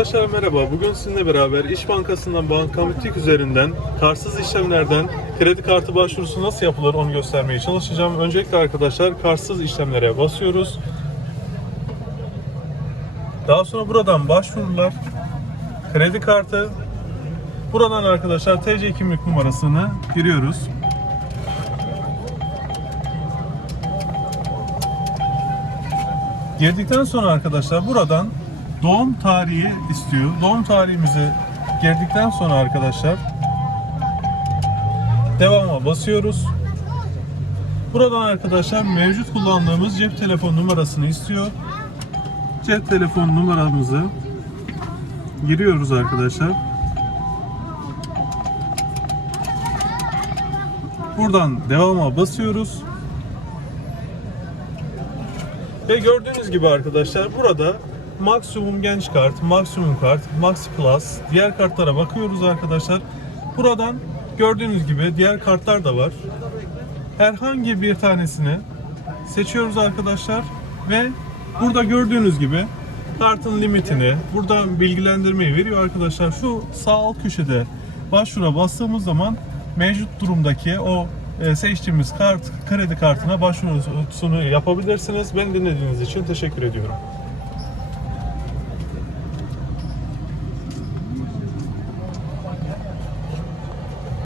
Arkadaşlar merhaba. Bugün sizinle beraber İş Bankası'ndan bankamatik üzerinden kartsız işlemlerden kredi kartı başvurusu nasıl yapılır onu göstermeye çalışacağım. Öncelikle arkadaşlar kartsız işlemlere basıyoruz. Daha sonra buradan başvurular, kredi kartı, buradan arkadaşlar TC kimlik numarasını giriyoruz. Girdikten sonra arkadaşlar buradan doğum tarihi istiyor. Doğum tarihimizi girdikten sonra arkadaşlar devama basıyoruz. Buradan arkadaşlar mevcut kullandığımız cep telefon numarasını istiyor. Cep telefon numaramızı giriyoruz arkadaşlar. Buradan devama basıyoruz. Ve gördüğünüz gibi arkadaşlar burada maksimum genç kart, maksimum kart, maxi plus diğer kartlara bakıyoruz arkadaşlar. Buradan gördüğünüz gibi diğer kartlar da var. Herhangi bir tanesini seçiyoruz arkadaşlar ve burada gördüğünüz gibi kartın limitini buradan bilgilendirmeyi veriyor arkadaşlar. Şu sağ alt köşede başvura bastığımız zaman mevcut durumdaki o e, seçtiğimiz kart kredi kartına başvurusunu yapabilirsiniz. Beni dinlediğiniz için teşekkür ediyorum.